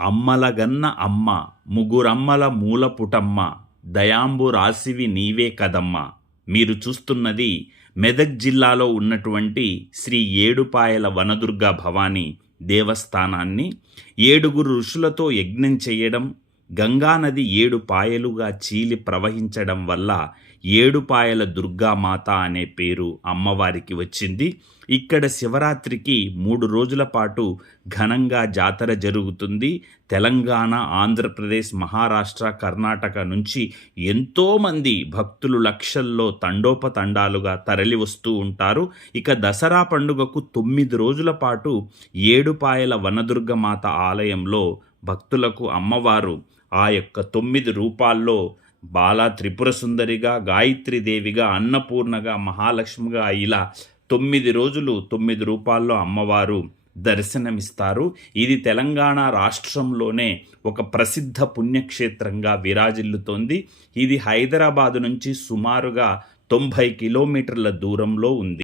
అమ్మలగన్న అమ్మ ముగురమ్మల మూలపుటమ్మ దయాంబు రాసివి నీవే కదమ్మ. మీరు చూస్తున్నది మెదక్ జిల్లాలో ఉన్నటువంటి శ్రీ ఏడుపాయల వనదుర్గా భవానీ దేవస్థానాన్ని. 7 ఋషులతో యజ్ఞం చేయడం, గంగానది 7 పాయలుగా చీలి ప్రవహించడం వల్ల ఏడుపాయల దుర్గామాత అనే పేరు అమ్మవారికి వచ్చింది. ఇక్కడ శివరాత్రికి 3 రోజుల పాటు ఘనంగా జాతర జరుగుతుంది. తెలంగాణ, ఆంధ్రప్రదేశ్, మహారాష్ట్ర, కర్ణాటక నుంచి ఎంతోమంది భక్తులు లక్షల్లో తండోపతండాలుగా తరలి వస్తూ ఉంటారు. ఇక దసరా పండుగకు 9 రోజుల పాటు ఏడుపాయల వనదుర్గమాత ఆలయంలో భక్తులకు అమ్మవారు ఆ యొక్క 9 రూపాల్లో బాలా త్రిపుర సుందరిగా, గాయత్రీదేవిగా, అన్నపూర్ణగా, మహాలక్ష్మిగా ఇలా 9 రోజులు 9 రూపాల్లో అమ్మవారు దర్శనమిస్తారు. ఇది తెలంగాణ రాష్ట్రంలోనే ఒక ప్రసిద్ధ పుణ్యక్షేత్రంగా విరాజిల్లుతోంది. ఇది హైదరాబాదు నుంచి సుమారుగా 90 కిలోమీటర్ల దూరంలో ఉంది.